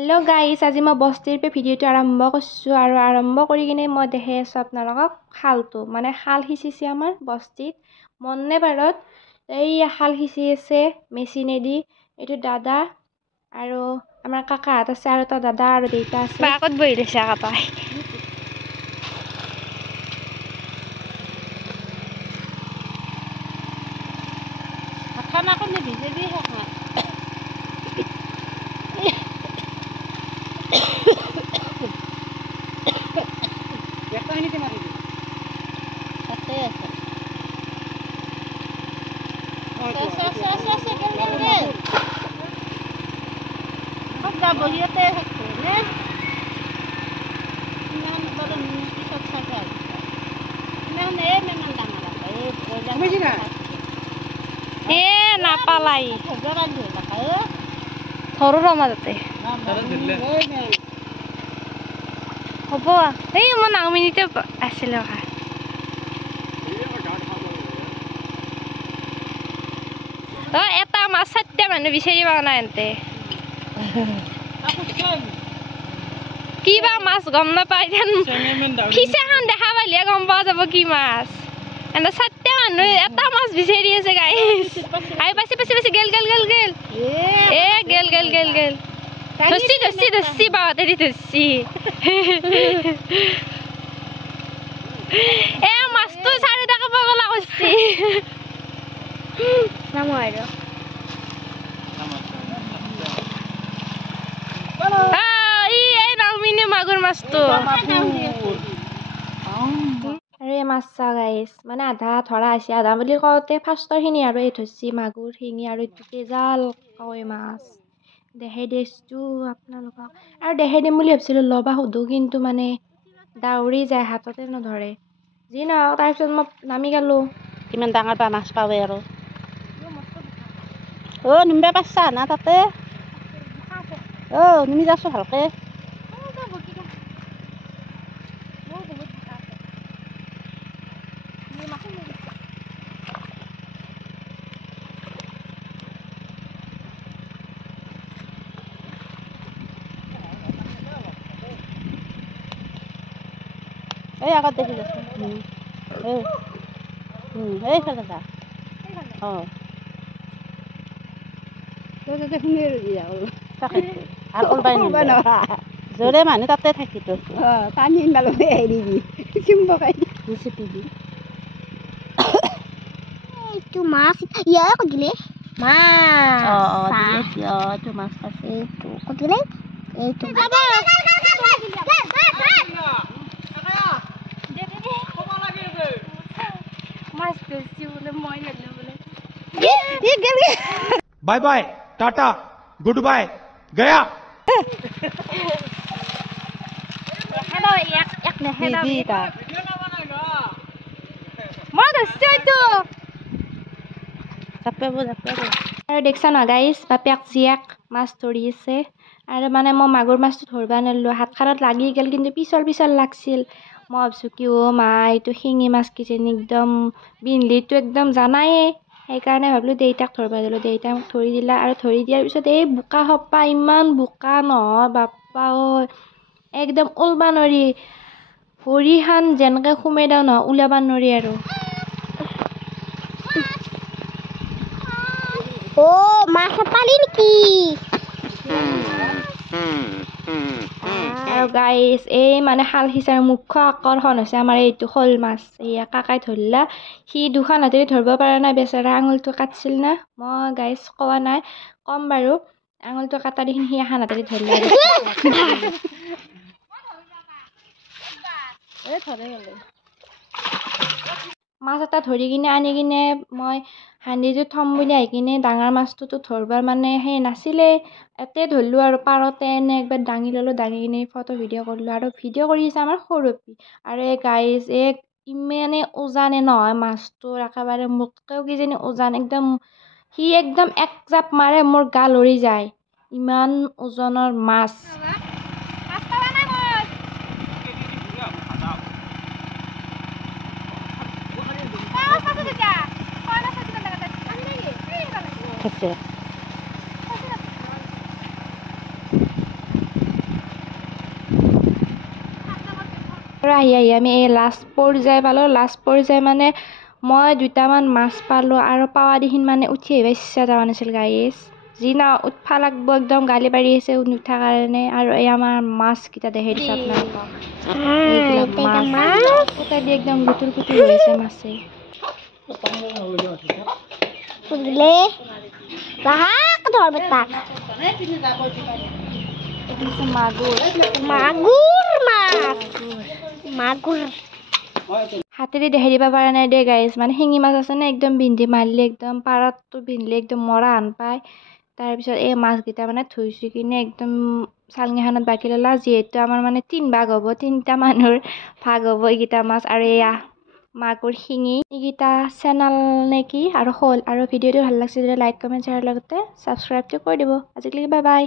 Hello guys, आज मैं बस्तीर पे भिडिओ आरम्भ कर आरम्भ कर मैं देखाई आसो आपनालोকক खालतो माने खाल सिंचिছে आमार बस्तीत मन्ने पारत खाल सिंचि आछे मेसिनेदी एटु दादा आरो आमार काकाहात आछे आरो ता दादा आरो देउता आछे बाकत बहि লৈছে काकाय खाना को नहीं भेजे भी है नापालाई थरो रमाजते হ'ব এই মই নামিনিতে আছিল এটা মাছ 7টা মানুহ বিচাৰি পোৱা নাই এতে কিবা মাছ গম নাপাই যেন ফিচাখন দেখা পালিয়ে গম পোৱা যাব কি মাছ এনে 7টা মানুহ এটা মাছ বিচাৰি আছে গাইস আই পাছি পাছি পাছি গেল গেল গেল গেল এ গেল গেল গেল গেল দস্তি দস্তি দস্তি বাতেৰি দস্তি এ মাছটো 4 টাকা পাগলা কইছি নামো আইরো এই নামিনে মাগুর মাছটো আরে মাছটা গাইস মানে আধা ধরা আছে আধা বুলি কওতে ফাৰ্স্টৰ খিনি আৰু এই ধৰছি মাগুৰ শিঙি আৰু ইটুকে জাল কই মাছ দেখাই দিছো আপোনালোকক আৰু দেখাই দিম বুলি ভাবছিলো লবা হুদু কিন্তু মানে দাউৰি যায় হাততে নধৰে যি না তাৰ পিছত মই নামি গলো কিমান ডাঙৰ পা মাছ পাবে আৰু ও নিমবা পাছছা না তাতে ও নিমি যাছো ভালকে এই আগত দেখি যাচ্ছে এই ফেলে যা আর ওলবাই জোরে মানুহ তাতে থাকি তো পানী ইনবালো হেৰি চিম্ব পাই ৰেচিপি এইটো মাছ ইয়াৰ কদিলে মাছ এইটো মাছ আছে এইটো কদিলে এইটো bye bye tata goodbye गया আৰু দেখছা না গাইস বাপেক জিয়াক মাছ ধৰি আছে আৰু মানে মই মাগুৰ মাছটো ধৰবা নৰলো হাতখনত লাগি গেল কিন্তু পিছল পিছল লাগছিল মই ভাবছো কি ও মা এইটো শিঙি মাছ কিজানি একদম বিনলিটো একদম জানাই সেইকাৰণে ভাবলো দেউতাক ধৰবা দিলো দেউতাই মোক ধৰি দিলা আৰু ধৰি দিয়াৰ পিছত এই বোকা হপা ইমান বোকা নহয় বাপ্পা ঐ একদম ওলবা নৰি ভৰিখান যেনকে খুমে দাও নহয় ওলাবা নৰি আৰু ও মাছ পালি নেকি আৰু গাইস এই মানে শাল সিচাৰ মুখ্য আকৰ্ষণ হৈছে আমাৰ এইটো শ'ল মাছ এয়া কাকাই ধৰিলা সি দুখন হাতেৰে ধৰিব পৰা নাই বেচেৰা আঙুলটো কাটছিল না মই গাইস কোৱা নাই কম বাৰু আঙুলটো কাটা দেখি সি এখন হাতেৰে ধৰিলা মাছ এটা ধৰি কিনে আনি কিনে মই হান্দিটো থম বুলি আহি কিনে ডাঙৰ মাছটোতো ধৰবাৰ মানে সেই নাছিলে এতে ধৰলো আৰু পাৰতে এনে একবাৰ দাঙি ললো দাঙি কিনে ফটো ভিডিঅ' কৰিলো আৰু ভিডিঅ' কৰি আছে আমাৰ সৰুপি আৰু এই গাইজ ইমানে উজানে নহয় মাছটোৰ একেবাৰে মোতকেও কিজানি উজান একদম সি একদম এক জাপ মাৰে মোৰ গা লৰি যায় ইমান ওজনৰ মাছ খাইছে আহি আমি এই লাষ্ট পৰ্যায় পালোঁ। লাষ্ট পৰ্যায় মানে মই 2টামান মাছ পালোঁ আৰু পাৱা দিহিন মানে উঠি আহিব ইচ্ছা যোৱা নাছিল গাইছ। যি না উঠবা লাগব একদম গালি পাৰি আছে নুঠাৰ কাৰণে। আৰু এই আমাৰ মাছকেইটা দেখে দিছে আপোনালোকক। মাছ একদম গুটুৰ পুটুৰ হৈ আছে মাছে। বুঝলে ৰাহাক ধৰবে তাক মাগুৰ মাগুৰ মাছ মাগুৰ হাতেদি দেখি দিব পৰা নাই দেই গাইছ। মানে শিঙি মাছ আছে না একদম বিন্ধি মাৰিলে একদম পাৰতটো বিন্ধিলে একদম মৰা হান পায়। তাৰপিছত এই মাছকেইটা মানে ধুইছোঁ কিনে একদম চালনীখনত বাকি ল'লা। যিহেতু আমাৰ মানে 3 ভাগ হ'ব, 3টা মানুহৰ ভাগ হ'ব এইকেইটা মাছ। আৰু এয়া মাগুৰ শিঙি এইকেইটা চেনাল নে কি আৰু শ'ল। আৰু ভিডিঅ'টো ভাল লাগিছে যদি লাইক কমেণ্ট শ্বেয়াৰৰ লগতে ছাবস্ক্ৰাইবটো কৰি দিব। আজিলৈকে বাই বাই।